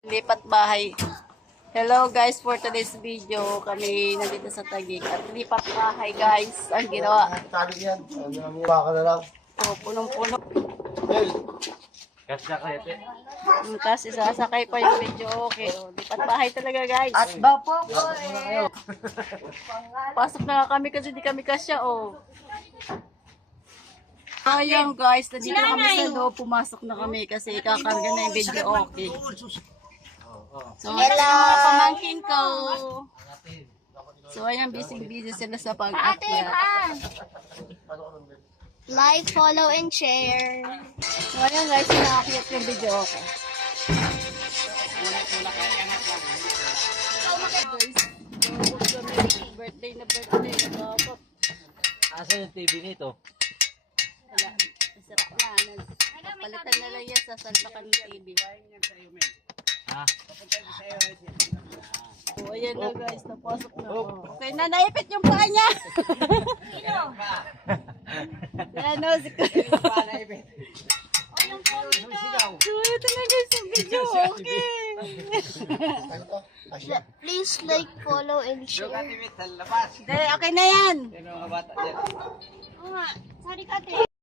Lipat bahay. Hello guys, for today's video, kami nandito sa Taguig at lipat bahay guys. Ang ginawa. Tali yan. Baka na lang. Oh, punong-puno. Well, Kasya kayo, te. Tapos isasakay pa yung video. Okay, oh, lipat bahay talaga guys. At ba po ko eh. Pasok na nga kami kasi di kami kasya oh. Ayan guys, nandito na kami sa loob. Pumasok na kami kasi ikakarga na yung video. Okay. So, ito yung mga pamangkin ko. So, ayan, busy-busy sila sa pag-akyat. Like, follow, and share. So, ayan guys, pinaakyat yung video. Okay. Guys, birthday na birthday. Asa yung TV nito? Wala, masarap na. Palitan na lang yan sa salpakan ng TV. Ha? So, ayan na guys, napasok na. Okay na, naipit yung paa niya. Ayan o, si Kuya. So, ito na guys yung video. Okay. Please like, follow, and share. Okay na yan. Sorry ka,